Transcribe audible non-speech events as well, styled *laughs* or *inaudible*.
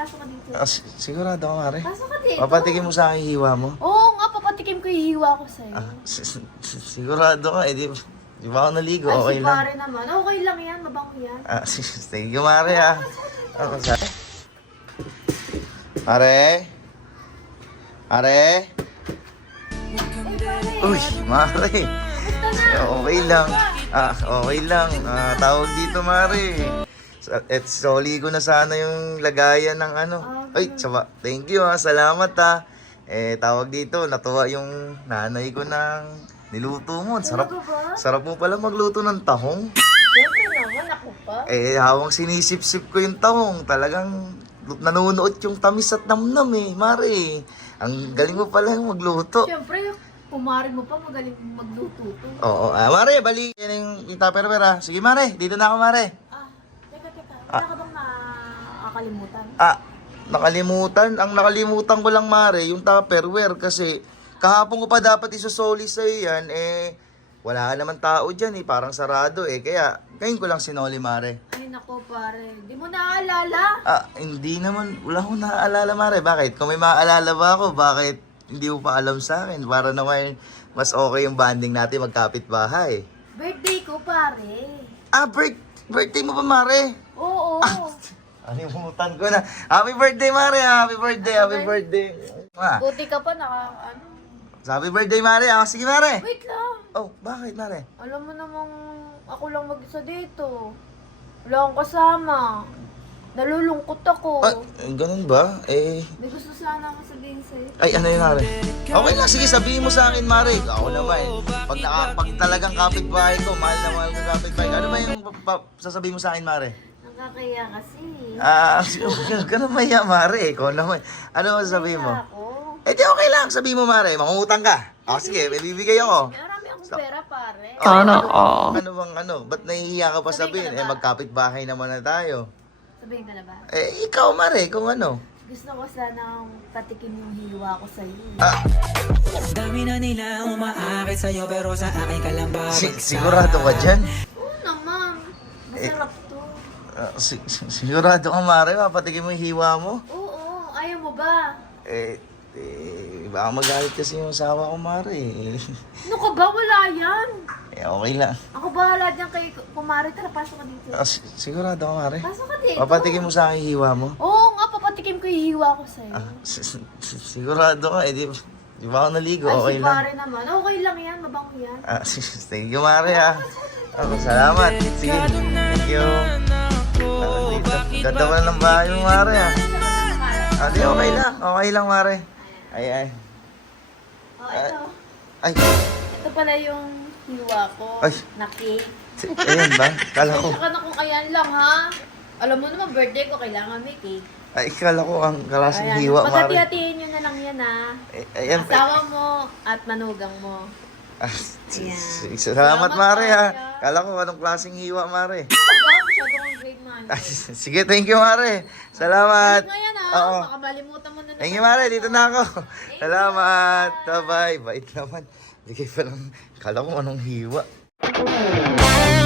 pasok ka dito. Ah, sigurado ako, Mare. Pasok ka dito. Papatikim mo sa akin hiwa mo? Oo oh, nga, papatikim ko yung hiwa ko sa'yo. Ah, s -s -s sigurado ka, eh, edi... Di ba ako naligo? Ah, okay Ay, si Mare naman. Okay lang yan, Mabang yan. Ah, thank you, Mare, ha. Pasok ka dito. Mare? Mare? Uy, Mare! *laughs* lang. Okay lang. Ah, okay lang. Ah, tawag dito, Mare at so, soli ko na sana yung lagayan ng ano. Ay, ah, tsaba. Thank you ha. Salamat ha. Eh, tawag dito. Natuwa yung nanay ko ng niluto mo. Sarap, sarap mo pala magluto ng tahong. Siyempre naman, ako Eh, hawang sinisip-sip ko yung tahong. Talagang nanonood yung tamis at namnam -nam, eh. Mari, ang galing mo pala yung magluto. Siyempre, yung pumari mo pa magaling magluto to. Oo, oo. Uh, Mari, bali. Yan yung itapero-pera. Sige, Mari. Dito na ako, Mari. Ah, nakalimutan? Ano na ah, nakalimutan. Ang nakalimutan ko lang, Mare, yung Tupperware. Kasi kahapon ko pa dapat isusoli sa yan, eh, wala ka naman tao dyan, eh. Parang sarado, eh. Kaya, ngayon ko lang sinoli, Mare. Ay, nako, pare. Hindi mo naaalala? Ah, hindi naman. Wala ko naaalala, Mare. Bakit? Kung may maaalala ba ako, bakit hindi mo pa alam sa akin? Para naman, mas okay yung bonding natin magkapit-bahay. Birthday ko, pare. Ah, birthday? birthday mo pa, Mare? Oo, oo. Ah, Alimutan ko na. Happy birthday, Mare. Happy birthday. Happy, happy birthday. birthday. Buti ka pa naka, ano. Happy birthday, Mare. Ah, sige, Mare. Wait lang. Oh, bakit, Mare? Alam mo namang ako lang mag-isa dito. Wala akong kasama. Nalulungkot ako. Ah, ganun ba? Eh... May gusto sana ng ay, ano yun, Mare? Okay lang, sige, sabihin mo sa akin, Mare. Ako naman. Pag, na, pag talagang kapitbahay ko, mahal na mahal ka kapitbahay. Ano ba yung pa, pa, sasabihin mo sa akin, Mare? Nakakaya kasi. Ah, uh, ganun ba yan, Mare? Ikaw naman. Ano ba sasabihin mo? Eh, di okay lang. Sabihin mo, Mare, mangungutang ka. oh, sige. sige, may bibigay ako. Marami akong pera, pare. Ano? Oh. Ano uh. bang ano? Ba't nahihiya ka pa sabihin? Ka ba? Eh, magkapitbahay naman na tayo. Sabihin ka na ba? Eh, ikaw, Mare, kung ano gusto ko sanang patikin yung hiwa ko sa iyo. Ah. Dami na nila umaakit sa iyo pero sa akin ka lang si sigurado, dyan? Oh, eh, uh, si sigurado ka diyan? Oo naman. Masarap to. sigurado ka mare, papatikin mo yung hiwa mo? Oo, uh, oo. Uh, ayaw mo ba? Eh, eh baka magalit kasi yung sawa ko mare. ano *laughs* ka ba? Wala yan. Eh, okay lang. Ako bahala dyan kay Kumari. Tara, pasok ka dito. Uh, si sigurado ka, Mare. Pasok ka dito. Papatikin mo sa akin hiwa mo. Oo. Oh ko ihiwa ko sa'yo. Ah, s -s sigurado ka, eh, edi di ba ako naligo, Ay, okay si lang. Ay, naman. Okay lang yan, mabang yan. Ah, si, *laughs* thank you, Mare, ha. Ako, salamat. Sige, thank you. Ganda ko lang ng bayo, Mare, ha. Ate, okay lang. Okay lang, Mare. Ay, ay. Oh, ito. Ay. Ito pala yung hiwa ko. Ay. Na Ayan ay, ba? Kala *laughs* ko. Ay, saka na kung kaya lang, ha? Alam mo naman, birthday ko, kailangan may cake. Ay, ikala ko ang kalasing hiwa, Mari. pag hati nyo na lang yan, ah. Ay, ayan, yeah. Asawa ay, mo at manugang mo. Ayan. Yeah. Salamat, Salamat Mari, ha. Ay, Kala ko, anong klaseng hiwa, Mari. Ah, oh, yeah. *laughs* Sige, thank you, Mari. *laughs* Salamat. Ayan, *laughs* <Salamat. laughs> ay, ay, ay, ha. Uh -oh. Makabalimutan mo na Thank okay. you, Mari. Dito na ako. Salamat. Bye-bye. Bait naman. Ligay pa lang. Kala ko, anong hiwa. Okay.